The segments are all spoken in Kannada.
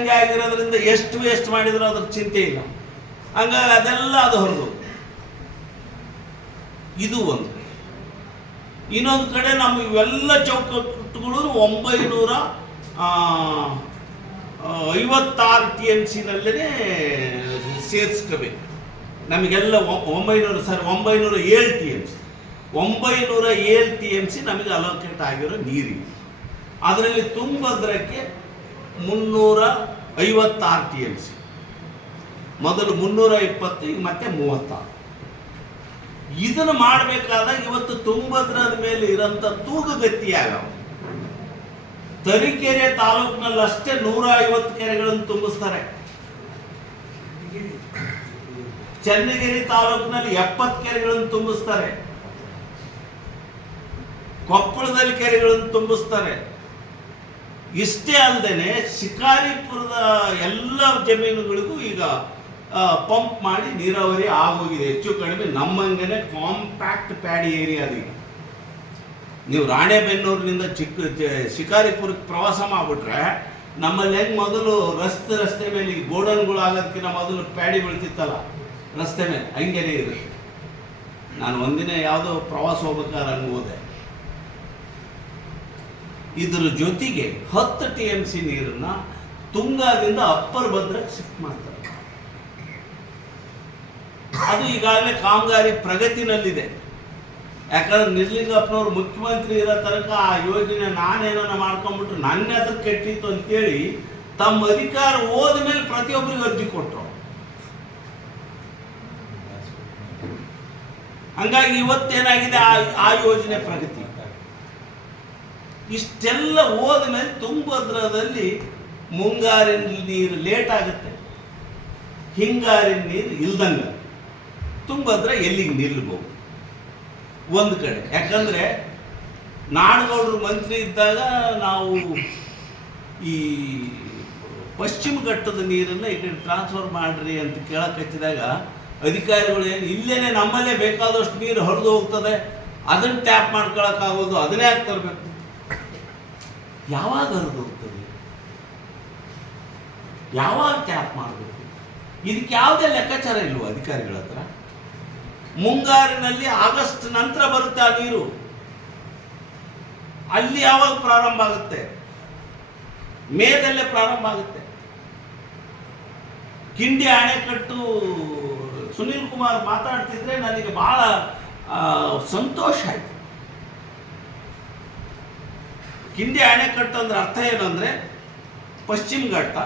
ಹಂಗೆ ಆಗಿರೋದ್ರಿಂದ ಎಷ್ಟು ವೇಸ್ಟ್ ಮಾಡಿದ್ರು ಅದ್ರ ಚಿಂತೆ ಇಲ್ಲ. ಹಂಗಾಗಿ ಅದೆಲ್ಲ ಅದು ಹೊರದು. ಇದು ಒಂದು. ಇನ್ನೊಂದು ಕಡೆ ನಮ್ಮ ಇವೆಲ್ಲ ಚೌಕಟ್ಟುಗಳು ಒಂಬೈನೂರ ಐವತ್ತಾರು ಟಿ ಎಂ ಸಿನಲ್ಲೇ ಸೇರಿಸ್ಕೋಬೇಕು. ನಮಗೆಲ್ಲ ಒಂಬೈನೂರ, ಸರ್, ಒಂಬೈನೂರ ಏಳು ಟಿ ಎಂ ಸಿ. ಒಂಬೈನೂರ ಏಳು ಟಿ ಎಂ ಸಿ ನಮಗೆ ಅಲೋಕೇಟ್ ಆಗಿರೋ ನೀರಿ ಅದರಲ್ಲಿ ತುಂಬದ್ರಕ್ಕೆ ಮುನ್ನೂರ ಐವತ್ತಾರು ಟಿ ಎಂ ಸಿ. ಮೊದಲು ಮುನ್ನೂರ ಇಪ್ಪತ್ತು ಈಗ ಮತ್ತೆ ಮೂವತ್ತಾರು. ಇದನ್ನು ಮಾಡಬೇಕಾದಾಗ ಇವತ್ತು ತುಂಗಭದ್ರದ ಮೇಲೆ ಇರೋಂಥ ತೂಗುಗತಿಯಾಗವು ತರೀಕೆರೆ ತಾಲೂಕಿನಲ್ಲಿ ಅಷ್ಟೇ ನೂರ ಐವತ್ತು ಕೆರೆಗಳನ್ನು ತುಂಬಿಸ್ತಾರೆ. ಚನ್ನಗಿರಿ ತಾಲೂಕಿನಲ್ಲಿ ಎಪ್ಪತ್ತು ಕೆರೆಗಳನ್ನು ತುಂಬಿಸ್ತಾರೆ. ಕೊಪ್ಪಳದಲ್ಲಿ ಕೆರೆಗಳನ್ನು ತುಂಬಿಸ್ತಾರೆ. ಇಷ್ಟೇ ಅಲ್ಲದೆ ಶಿಕಾರಿಪುರದ ಎಲ್ಲ ಜಮೀನುಗಳಿಗೂ ಈಗ ಪಂಪ್ ಮಾಡಿ ನೀರಾವರಿ ಆಗೋಗಿದೆ. ಹೆಚ್ಚು ಕಡಿಮೆ ನಮ್ಮಂಗೇನೆ ಕಾಂಪ್ಯಾಕ್ಟ್ ಪ್ಯಾಡಿ ಏರಿಯಾ ಅದು ಈಗ. ನೀವು ರಾಣೆಬೆನ್ನೂರಿನಿಂದ ಚಿಕ್ಕ ಶಿಕಾರಿಪುರಕ್ಕೆ ಪ್ರವಾಸ ಮಾಡಿಬಿಟ್ರೆ ನಮ್ಮಲ್ಲಿ ಹೆಂಗೆ ಮೊದಲು ರಸ್ತೆ ರಸ್ತೆ ಮೇಲೆ ಈ ಗೋಡನ್ಗಳು ಆಗೋದಕ್ಕಿಂತ ಮೊದಲು ಪ್ಯಾಡಿ ಬೀಳ್ತಿತ್ತಲ್ಲ, ರಸ್ತೆ ಮೇಲೆ ಹಂಗೇನೆ ಇರುತ್ತೆ. ನಾನು ಒಂದಿನ ಯಾವುದೋ ಪ್ರವಾಸ ಹೋಗ್ಬೇಕಾದ್ರೆ ಹಂಗೆ ಹೋದೆ. ಇದ್ರ ಜೊತೆಗೆ ಹತ್ತು ಟಿ ಎಂ ಸಿ ನೀರನ್ನ ತುಂಗಾದಿಂದ ಅಪ್ಪರ್ ಭದ್ರಕ್ಕೆ ಶಿಫ್ಟ್ ಮಾಡ್ತಾರೆ. ಅದು ಈಗಾಗಲೇ ಕಾಮಗಾರಿ ಪ್ರಗತಿನಲ್ಲಿದೆ. ಯಾಕಂದ್ರೆ ನಿರ್ಲಿಂಗಪ್ಪನವ್ರು ಮುಖ್ಯಮಂತ್ರಿ ಇರೋ ತನಕ ಆ ಯೋಜನೆ ನಾನೇನೋ ಮಾಡ್ಕೊಂಡ್ಬಿಟ್ರು ನನ್ನ ಹೆಸರು ಕೆಟ್ಟಿತ್ತು ಅಂತೇಳಿ ತಮ್ಮ ಅಧಿಕಾರ ಹೋದ ಮೇಲೆ ಪ್ರತಿಯೊಬ್ಬರಿಗೂ ಅರ್ಜಿ ಕೊಟ್ಟರು ಹಂಗಾಗಿ ಇವತ್ತೇನಾಗಿದೆ ಆ ಆ ಯೋಜನೆ ಪ್ರಗತಿ? ಇಷ್ಟೆಲ್ಲ ಹೋದ ಮೇಲೆ ತುಂಗಭದ್ರದಲ್ಲಿ ಮುಂಗಾರಿನ ನೀರು ಲೇಟ್ ಆಗುತ್ತೆ. ಹಿಂಗಾರಿನ ನೀರು ಇಲ್ದಂಗ. ತುಂಗಭದ್ರ ಎಲ್ಲಿಗೆ ನಿಲ್ಬಹುದು ಒಂದು ಕಡೆ. ಯಾಕಂದ್ರೆ ನಾಡಗೌಡರು ಮಂತ್ರಿ ಇದ್ದಾಗ ನಾವು ಈ ಪಶ್ಚಿಮ ಘಟ್ಟದ ನೀರನ್ನು ಈ ಕಡೆ ಟ್ರಾನ್ಸ್ಫರ್ ಮಾಡ್ರಿ ಅಂತ ಕೇಳಕ್ ಹಚ್ಚಿದಾಗ ಅಧಿಕಾರಿಗಳು ಏನು, ಇಲ್ಲೇನೆ ನಮ್ಮಲ್ಲೇ ಬೇಕಾದಷ್ಟು ನೀರು ಹರಿದು ಹೋಗ್ತದೆ. ಅದನ್ನ ಟ್ಯಾಪ್ ಮಾಡ್ಕೊಳಕ್ಕಾಗೋದು ಅದನ್ನೇ ಯಾಕೆ ತರಬೇಕು. ಯಾವಾಗ ಹರಿದು ಹೋಗ್ತದೆ ಯಾವಾಗ ಕ್ಯಾಪ್ ಮಾಡಬೇಕು? ಇದಕ್ಕೆ ಯಾವುದೇ ಲೆಕ್ಕಾಚಾರ ಇಲ್ವೋ ಅಧಿಕಾರಿಗಳ ಹತ್ರ? ಮುಂಗಾರಿನಲ್ಲಿ ಆಗಸ್ಟ್ ನಂತರ ಬರುತ್ತೆ ನೀರು? ಅಲ್ಲಿ ಯಾವಾಗ ಪ್ರಾರಂಭ ಆಗುತ್ತೆ? ಮೇದಲ್ಲೇ ಪ್ರಾರಂಭ ಆಗುತ್ತೆ. ಕಿಂಡಿ ಅಣೆಕಟ್ಟು, ಸುನೀಲ್ ಕುಮಾರ್ ಮಾತಾಡ್ತಿದ್ರೆ ನನಗೆ ಬಹಳ ಸಂತೋಷ ಆಯ್ತು. ಕಿಂಡಿ ಅಣೆಕಟ್ಟು ಅಂದ್ರೆ ಅರ್ಥ ಏನು ಅಂದ್ರೆ ಪಶ್ಚಿಮ ಘಟ್ಟ,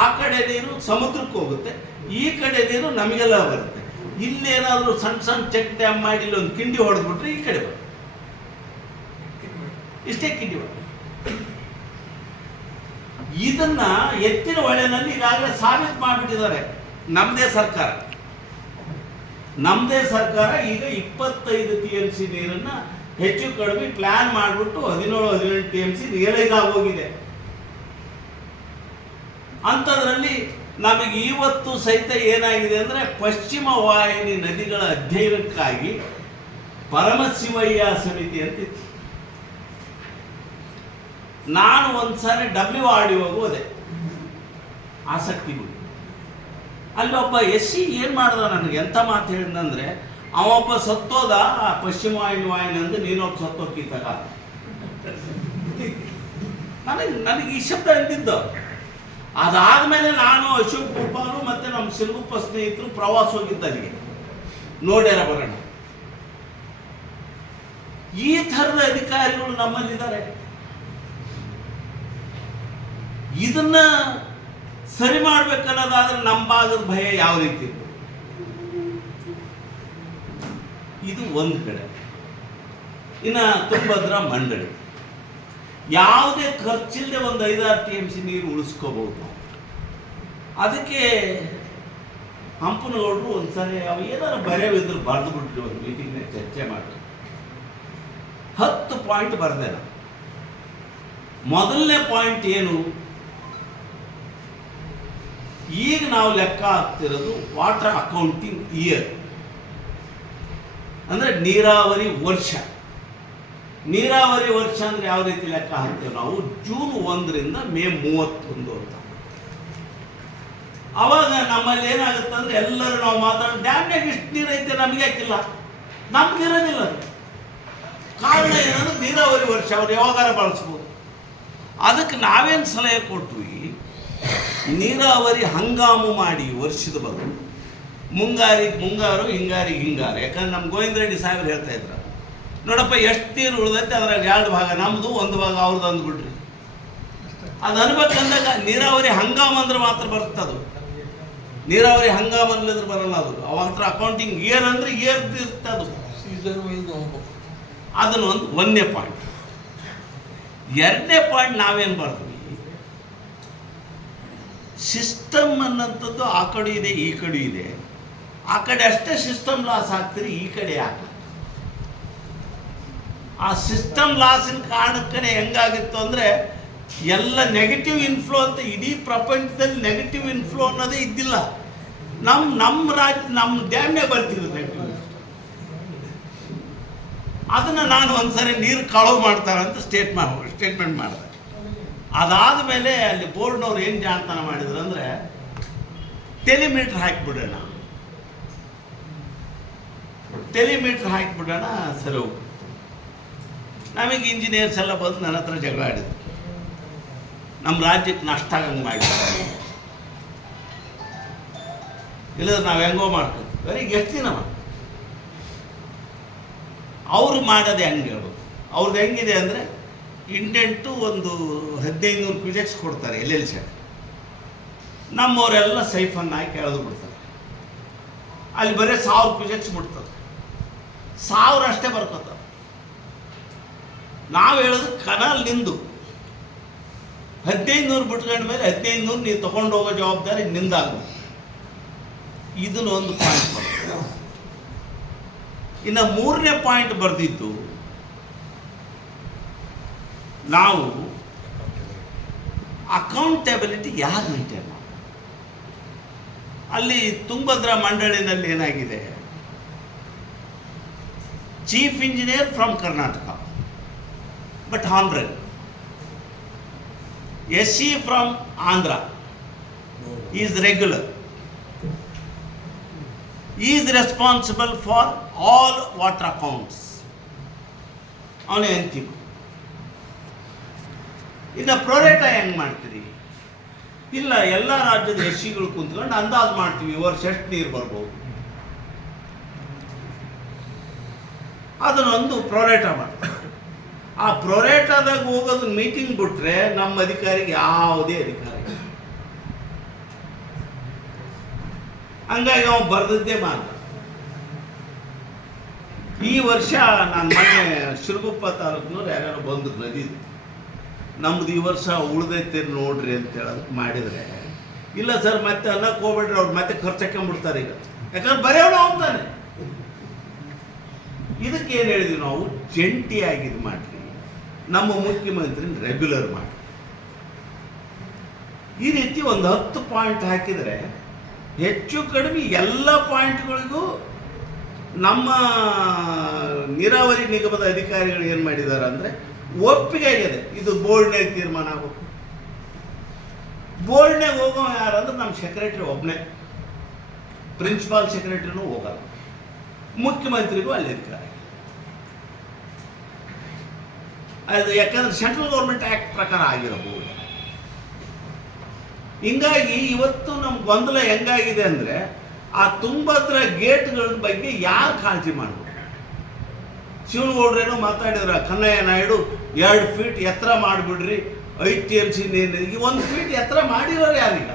ಆ ಕಡೆ ನೀರು ಸಮುದ್ರಕ್ಕೆ ಹೋಗುತ್ತೆ, ಈ ಕಡೆ ನೀರು ನಮಗೆಲ್ಲ ಬರುತ್ತೆ. ಇಲ್ಲೇನಾದರೂ ಸಣ್ಣ ಸಣ್ಣ ಚೆಕ್ ಡ್ಯಾಮ್ ಮಾಡಿ ಇಲ್ಲೊಂದು ಕಿಂಡಿ ಹೊಡೆದ್ಬಿಟ್ರೆ ಈ ಕಡೆ ಬರುತ್ತೆ. ಇಷ್ಟೇ ಕಿಂಡಿ ಹೊಡೆದು ಇದನ್ನ ಎತ್ತಿನ ಹೊಳೆನಲ್ಲಿ ಈಗಾಗಲೇ ಸಾಬೀತು ಮಾಡಿಬಿಟ್ಟಿದ್ದಾರೆ. ನಮ್ಮದೇ ಸರ್ಕಾರ. ನಮ್ಮದೇ ಸರ್ಕಾರ ಈಗ ಇಪ್ಪತ್ತೈದು ಟಿ ಎಂ ಸಿ ನೀರನ್ನ ಹೆಚ್ಚು ಕಡಿಮೆ ಪ್ಲಾನ್ ಮಾಡಿಬಿಟ್ಟು ಹದಿನೇಳು ಹದಿನೆಂಟು ಟಿ ಎಂ ಸಿ ರಿಯಲೈಸ್ ಆಗೋಗಿದೆ ಅಂಥದ್ರಲ್ಲಿ ನಮಗೆ ಇವತ್ತು ಸಹಿತ ಏನಾಗಿದೆ ಅಂದರೆ ಪಶ್ಚಿಮ ವಾಹಿನಿ ನದಿಗಳ ಅಧ್ಯಯನಕ್ಕಾಗಿ ಪರಮಶಿವಯ್ಯ ಸಮಿತಿ ಅಂತ ಇತ್ತು. ನಾನು ಒಂದ್ಸಾರಿ ಡಬ್ಲ್ಯೂ ಆರ್ ಹೋದೆ. ಆಸಕ್ತಿಗಳು ಅಲ್ಲಿ ಒಬ್ಬ ಎಸ್ ಸಿ ಏನು ಮಾಡ್ದ ನನಗೆ? ಎಂಥ ಮಾತು ಹೇಳಿದಂದ್ರೆ ಅವೊಬ್ಬ ಸತ್ತೋದ ಪಶ್ಚಿಮ ವಾಯಿನ ವಾಯಿನ ಅಂದ್ರೆ ನೀನೊಬ್ಬ ಸತ್ತೋಕಿತ್ತಾಗ ನನಗೆ ನನಗೆ ಈ ಶಬ್ದ ಎಂದಿದ್ದು? ಅದಾದ್ಮೇಲೆ ನಾನು ಅಶೋಕ್ ಗೋಪಾಲು ಮತ್ತೆ ನಮ್ಮ ಸಿರುಗುಪ್ಪ ಸ್ನೇಹಿತರು ಪ್ರವಾಸ ಹೋಗಿದ್ದ ಅಲ್ಲಿಗೆ. ನೋಡ್ಯಾರ ಬರೋಣ. ಈ ಥರದ ಅಧಿಕಾರಿಗಳು ನಮ್ಮಲ್ಲಿದ್ದಾರೆ. ಇದನ್ನ ಸರಿ ಮಾಡ್ಬೇಕನ್ನೋದಾದ್ರೆ ನಮ್ಮ ಭಾಗದ ಭಯ ಯಾವ ರೀತಿ? ಇದು ಒಂದು ಕಡೆ. ಇನ್ನು ತುಂಬದ್ರ ಮಂಡಳಿ. ಯಾವುದೇ ಖರ್ಚಿಲ್ಲದೆ ಒಂದು ಐದಾರು ಟಿ ಎಂ ಸಿ ನೀರು ಉಳಿಸ್ಕೋಬಹುದು. ಅದಕ್ಕೆ ಹಂಪನಗೌಡರು ಒಂದ್ಸರಿ ಅವು ಏನಾರು ಇದ್ರು ಬರೆದು ಬಿಟ್ರು ಒಂದು ಮೀಟಿಂಗ್ನ ಚರ್ಚೆ ಮಾಡಿ ಹತ್ತು ಪಾಯಿಂಟ್ ಬರೆದೆ ಮೊದಲನೇ ಪಾಯಿಂಟ್ ಏನು? ಈಗ ನಾವು ಲೆಕ್ಕ ಹಾಕ್ತಿರೋದು ವಾಟರ್ ಅಕೌಂಟಿಂಗ್ ಇಯರ್ ಅಂದ್ರೆ ನೀರಾವರಿ ವರ್ಷ. ನೀರಾವರಿ ವರ್ಷ ಅಂದ್ರೆ ಯಾವ ರೀತಿ ಲೆಕ್ಕ ಹಾಕ್ತೇವೆ ನಾವು? ಜೂನ್ ಒಂದರಿಂದ ಮೇ ಮೂವತ್ತೊಂದು ಅಂತ. ಅವಾಗ ನಮ್ಮಲ್ಲಿ ಏನಾಗುತ್ತಂದ್ರೆ ಎಲ್ಲರೂ ನಾವು ಮಾತಾಡೋ ಡ್ಯಾಮ್ನಾಗ ಇಷ್ಟು ನೀರು ಐತೆ, ನಮಗೆ ಹಾಕಿಲ್ಲ. ನಮ್ಗೆ ಇರೋದಿಲ್ಲ ಕಾರಣ ಏನಂದ್ರೆ ನೀರಾವರಿ ವರ್ಷ, ಅವ್ರು ಯಾವಾಗಾರ ಬಳಸ್ಬೋದು. ಅದಕ್ಕೆ ನಾವೇನು ಸಲಹೆ ಕೊಟ್ವಿ? ನೀರಾವರಿ ಹಂಗಾಮು ಮಾಡಿ ವರ್ಷದ ಬದಲು ಮುಂಗಾರಿಗೆ ಮುಂಗಾರು ಹಿಂಗಾರಿಗೆ ಹಿಂಗಾರು. ಯಾಕಂದ್ರೆ ನಮ್ಮ ಗೋವಿಂದ ರೆಡ್ಡಿ ಸಾಹೇಬ್ರು ಹೇಳ್ತಾ ಇದ್ರು. ನೋಡಪ್ಪ ಎಷ್ಟು ನೀರು ಉಳಿದೈತೆ ಅದ್ರಾಗ ಎರಡು ಭಾಗ ನಮ್ಮದು ಒಂದು ಭಾಗ ಅವ್ರದ್ದು ಅಂದ್ಬಿಡ್ರಿ ಅದು ಅನ್ಬೇಕಂದಾಗ ನೀರಾವರಿ ಹಂಗಾಮ ಅಂದ್ರೆ ಮಾತ್ರ ಬರುತ್ತೆ ಅದು. ನೀರಾವರಿ ಹಂಗಾಮ ಅನ್ಲಿದ್ರೆ ಬರಲ್ಲ ಅದು. ಅವಾಗ ಅಕೌಂಟಿಂಗ್ ಇಯರ್ ಅಂದ್ರೆ ಇಯರ್ ಅದು. ಅದನ್ನು ಒಂದು ಒಂದನೇ ಪಾಯಿಂಟ್ ಎರಡನೇ ಪಾಯಿಂಟ್ ನಾವೇನು ಬರ್ತೀವಿ ಸಿಸ್ಟಮ್ ಅನ್ನೋಂಥದ್ದು ಆ ಕಡೆ ಇದೆ ಈ ಕಡೆ ಇದೆ. ಆ ಕಡೆ ಅಷ್ಟೇ ಸಿಸ್ಟಮ್ ಲಾಸ್ ಆಗ್ತೀರಿ, ಈ ಕಡೆ ಯಾಕೆ? ಆ ಸಿಸ್ಟಮ್ ಲಾಸಿನ ಕಾರಣಕ್ಕೇ ಹೆಂಗಾಗಿತ್ತು ಅಂದರೆ, ಎಲ್ಲ ನೆಗೆಟಿವ್ ಇನ್ಫ್ಲೋ ಅಂತ ಇಡೀ ಪ್ರಪಂಚದಲ್ಲಿ ನೆಗೆಟಿವ್ ಇನ್ಫ್ಲೋ ಅನ್ನೋದೇ ಇದ್ದಿಲ್ಲ. ನಮ್ಮ ನಮ್ಮ ರಾಜ್ಯ ನಮ್ಮ ಡ್ಯಾಮ್ನೇ ಬರ್ತಿದ್ರು ನೆಗೆಟಿವ್ ಅದನ್ನು ನಾನು ಒಂದ್ಸರಿ ನೀರು ಕಳವು ಮಾಡ್ತಾರೆ ಅಂತ ಸ್ಟೇಟ್ ಸ್ಟೇಟ್ಮೆಂಟ್ ಮಾಡಿದೆ. ಅದಾದ ಮೇಲೆ ಅಲ್ಲಿ ಬೋರ್ಡ್ನವ್ರು ಏನು ಜಾಣತನ ಮಾಡಿದ್ರು ಅಂದರೆ ಟೆಲಿಮೀಟ್ರ್ ಹಾಕಿಬಿಡೋಣ. ಟೆಲಿಮೀಟ್ರ್ ಹಾಕಿಬಿಡೋಣ, ಸರಿ ಹೋಗ್ಬಿಡ್ತು ನಮಗೆ ಇಂಜಿನಿಯರ್ಸ್ ಎಲ್ಲ ಬಂದು ನನ್ನ ಹತ್ರ ಜಗಳ ಆಡಿದ್ರು. ನಮ್ಮ ರಾಜ್ಯಕ್ಕೆ ನಷ್ಟ ಆಗಂಗೆ ಮಾಡಿದ್ದಾರೆ ಇಲ್ಲದ್ರೆ ನಾವು ಹೆಂಗೋ ಮಾಡ್ತೀವಿ. ಬರೀ ಎಷ್ಟು ದಿನ ಅವರು ಮಾಡೋದು ಹೆಂಗೆ ಹೇಳ್ಬೇಕು. ಅವ್ರದ್ದು ಹೆಂಗಿದೆ ಅಂದರೆ ಇಂಡೆಂಟು ಒಂದು ಹದಿನೈದು ನೂರು ಪ್ರಿಜೆಕ್ಟ್ಸ್ ಕೊಡ್ತಾರೆ ಎಲ್ ಎಲ್ ಸಿ ನಮ್ಮವರೆಲ್ಲ ಸೈಫನ್ನು ಹಾಕಿ ಎಳೆದು ಬಿಡ್ತಾರೆ. ಅಲ್ಲಿ ಬರೀ ಸಾವಿರ ಪ್ರಿಜೆಕ್ಟ್ಸ್ ಬಿಡ್ತಾರೆ. ಸಾವಿರ ಅಷ್ಟೇ ಬರ್ಕೋತಾರೆ ನಾವು ಹೇಳೋದು ಕನಲ್ ನಿಂದು. ಹದಿನೈದು ನೂರು ಬಿಟ್ಕೊಂಡ ಮೇಲೆ ಹದಿನೈದು ನೂರು ನೀವು ತೊಗೊಂಡು ಹೋಗೋ ಜವಾಬ್ದಾರಿ ನಿಂದಾಗು ಇದನ್ನು ಒಂದು ಪಾಯಿಂಟ್ ಇನ್ನು ಮೂರನೇ ಪಾಯಿಂಟ್ ಬರೆದಿದ್ದು, ನಾವು ಅಕೌಂಟೆಬಿಲಿಟಿ ಯಾರು ಮೇಂಟೈನ್ ಅಲ್ಲಿ ತುಂಗಭದ್ರಾ ಮಂಡಳಿನಲ್ಲಿ ಏನಾಗಿದೆ? Chief engineer from Karnataka but ಹಾನ್ರಲ್ S C from Andhra is regular is responsible for all water accounts ಅವನೇ ಅಂತಿಮ ಇನ್ನು ಪ್ರೊರೇಟ ಹೆಂಗೆ ಮಾಡ್ತೀರಿ? ಇಲ್ಲ, ಎಲ್ಲ ರಾಜ್ಯದ ಎಸ್ ಸಿಗಳು ಕುಂತ್ಕೊಂಡು ಅಂದಾಜು ಮಾಡ್ತೀವಿ ವರ್ಷ ಎಷ್ಟು ನೀರು ಬರ್ಬೋದು? ಅದನ್ನೊಂದು ಪ್ರೊರೇಟ ಮಾಡ್ತಾರೆ ಆ ಪ್ರೊರೇಟಾದಾಗ ಹೋಗೋದು ಮೀಟಿಂಗ್ ಬಿಟ್ಟರೆ ನಮ್ಮ ಅಧಿಕಾರಿಗೆ ಯಾವುದೇ ಅಧಿಕಾರ ಇಲ್ಲ. ಹಂಗಾಗಿ ಅವನು ಬರೆದದ್ದೇ ಮಾತು ಈ ವರ್ಷ ನಾನು ಮೊನ್ನೆ ಶಿರಗುಪ್ಪ ತಾಲೂಕಿನವ್ರು ಯಾರ್ಯಾರು ಬಂದು ನದಿ. ನಮ್ದು ಈ ವರ್ಷ ಉಳ್ದೈತೆ ನೋಡ್ರಿ ಅಂತ ಹೇಳೋದಕ್ಕೆ ಮಾಡಿದರೆ, ಇಲ್ಲ ಸರ್ ಮತ್ತೆ ಅಲ್ಲ ಹೋಗ್ಬೇಡ್ರಿ ಅವ್ರು ಮತ್ತೆ ಖರ್ಚಾಕೊಂಡ್ಬಿಡ್ತಾರೆ ಈಗ. ಯಾಕಂದ್ರೆ ಬರೆಯೋಣ ಅಂತಾನೆ. ಇದಕ್ಕೆ ಏನು ಹೇಳಿದ್ವಿ ನಾವು? ಜಂಟಿಯಾಗಿ ಇದು ಮಾಡ್ರಿ ನಮ್ಮ ಮುಖ್ಯಮಂತ್ರಿ ರೆಗ್ಯುಲರ್ ಮಾಡಿ. ಈ ರೀತಿ ಒಂದು ಹತ್ತು ಪಾಯಿಂಟ್ ಹಾಕಿದರೆ ಹೆಚ್ಚು ಕಡಿಮೆ ಎಲ್ಲ ಪಾಯಿಂಟ್ಗಳಿಗೂ ನಮ್ಮ ನೀರಾವರಿ ನಿಗಮದ ಅಧಿಕಾರಿಗಳು ಏನು ಮಾಡಿದ್ದಾರೆ ಅಂದರೆ ಒಪ್ಪಿಗೆ ಆಗಿದೆ. ಇದು ಬೋರ್ಡ್ನಾಗ ತೀರ್ಮಾನ ಆಗಬೇಕು. ಬೋರ್ಡ್ನಾಗ ಹೋಗೋ ಯಾರಂದ್ರೆ ನಮ್ಮ ಸೆಕ್ರೆಟರಿ ಒಬ್ಬನೇ ಪ್ರಿನ್ಸಿಪಾಲ್ ಸೆಕ್ರೆಟ್ರಿನೂ ಹೋಗಲ್ಲ. ಮುಖ್ಯಮಂತ್ರಿಗೂ ಅಲ್ಲಿ ಅಧಿಕಾರ ಅದು ಯಾಕಂದ್ರೆ ಸೆಂಟ್ರಲ್ ಗೌರ್ಮೆಂಟ್ ಆ್ಯಕ್ಟ್ ಪ್ರಕಾರ ಆಗಿರಬಹುದು. ಹಿಂಗಾಗಿ ಇವತ್ತು ನಮ್ಮ ಗೊಂದಲ ಹೆಂಗಾಗಿದೆ ಅಂದರೆ ಆ ತುಂಬತ್ರ ಗೇಟ್ಗಳ ಬಗ್ಗೆ ಯಾರು ಕಾಳಜಿ ಮಾಡಬೇಕು? ಶಿವನಗೌಡ್ರೇನೋ ಮಾತಾಡಿದ್ರ, ಕನ್ನಯ್ಯ ನಾಯ್ಡು, ಎರಡು ಫೀಟ್ ಎತ್ತರ ಮಾಡಿಬಿಡ್ರಿ, ಐ ಟಿ ಎಂ ಸಿ ನೀರು ಒಂದು ಫೀಟ್ ಎತ್ತರ ಮಾಡಿರೋರು ಯಾರೀಗ?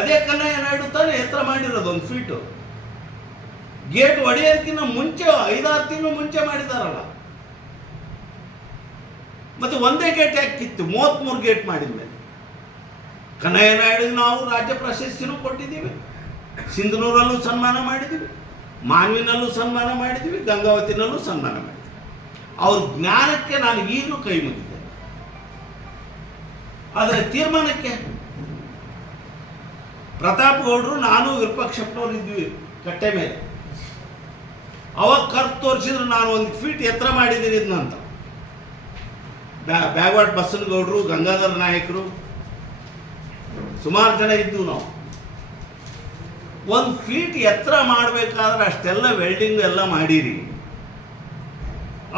ಅದೇ ಕನ್ನಯ್ಯ ನಾಯ್ಡು ತಾನೇ ಎತ್ತರ ಮಾಡಿರೋದು ಒಂದು ಫೀಟು. ಗೇಟ್ ಒಡೆಯೋದಕ್ಕಿಂತ ಮುಂಚೆ ಐದಾರು ತಿಂಗಳು ಮುಂಚೆ ಮಾಡಿದಾರಲ್ಲ. ಮತ್ತೆ ಒಂದೇ ಗೇಟ್ ಯಾಕಿತ್ತು? ಮೂವತ್ತ್ಮೂರು ಗೇಟ್ ಮಾಡಿದ್ಮೇಲೆ. ಕನ್ನಯ್ಯ ನಾಯ್ಡುಗೆ ನಾವು ರಾಜ್ಯ ಪ್ರಶಸ್ತಿನೂ ಕೊಟ್ಟಿದ್ದೀವಿ. ಸಿಂಧನೂರಲ್ಲೂ ಸನ್ಮಾನ ಮಾಡಿದ್ದೀವಿ. ಮಾನ್ವಿನಲ್ಲೂ ಸನ್ಮಾನ ಮಾಡಿದ್ದೀವಿ. ಗಂಗಾವತಿನಲ್ಲೂ ಸನ್ಮಾನ ಮಾಡಿದ್ದೀವಿ. ಅವ್ರ ಜ್ಞಾನಕ್ಕೆ ನಾನು ಈಗಲೂ ಕೈ ಮುಗಿದ್ದೇನೆ ಆದರೆ ತೀರ್ಮಾನಕ್ಕೆ ಪ್ರತಾಪ್ ಗೌಡರು, ನಾನು ವಿರೂಪಾಕ್ಷಪ್ಪನವ್ರು ಇದ್ವಿ ಕಟ್ಟೆ ಮೇಲೆ. ಅವಾಗ ಕರ್ತು ತೋರಿಸಿದ್ರು, ನಾನು ಒಂದು ಫೀಟ್ ಎತ್ತರ ಮಾಡಿದ್ದೀನಿ ಇದನ್ನಂತ ಬ್ಯಾ ಬ್ಯಾಗ್ವಾಟ್ ಬಸನಗೌಡರು ಗಂಗಾಧರ ನಾಯಕರು, ಸುಮಾರು ಜನ ಇದ್ದು ನಾವು. ಒಂದು ಫೀಟ್ ಎತ್ತರ ಮಾಡಬೇಕಾದ್ರೆ ಅಷ್ಟೆಲ್ಲ ವೆಲ್ಡಿಂಗ್ ಎಲ್ಲ ಮಾಡಿರಿ.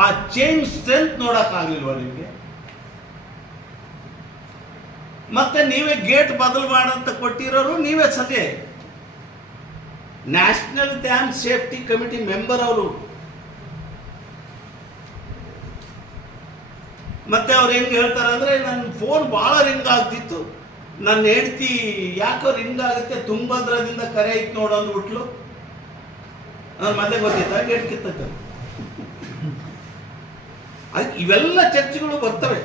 ಆ ಚೇಂಜ್ ಸ್ಟ್ರೆಂತ್ ನೋಡೋಕ್ಕಾಗಲಿಲ್ವ ನಿಮಗೆ? ಮತ್ತೆ ನೀವೇ ಗೇಟ್ ಬದಲು ಮಾಡಂತ ಕೊಟ್ಟಿರೋರು ನೀವೇ ಸದ್ಯ national dam safety committee member ಅವರು. ಮತ್ತೆ ಅವ್ರು ಹೆಂಗೆ ಹೇಳ್ತಾರೆ ಅಂದರೆ ನನ್ನ ಫೋನ್ ಭಾಳ ರಿಂಗ್ ಆಗ್ತಿತ್ತು. ನನ್ನ ಹೆಂಡ್ತಿ ಯಾಕೋ ರಿಂಗ್ ಆಗುತ್ತೆ ತುಂಗಭದ್ರದಿಂದ ಕರೆ ಐತೆ ನೋಡು ಅಂದ್ಬಿಟ್ಲು. ನನ್ನ ಮತ್ತೆ ಗೊತ್ತಿತ್ತ ಗೇಟ್ ಕಿತ್ತ ಇವೆಲ್ಲ ಚರ್ಚೆಗಳು ಬರ್ತವೆ.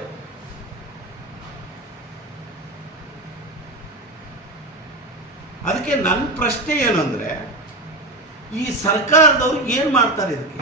ಅದಕ್ಕೆ ನನ್ನ ಪ್ರಶ್ನೆ ಏನಂದ್ರೆ ಈ ಸರ್ಕಾರದವ್ರು ಏನು ಮಾಡ್ತಾರೆ ಇದಕ್ಕೆ?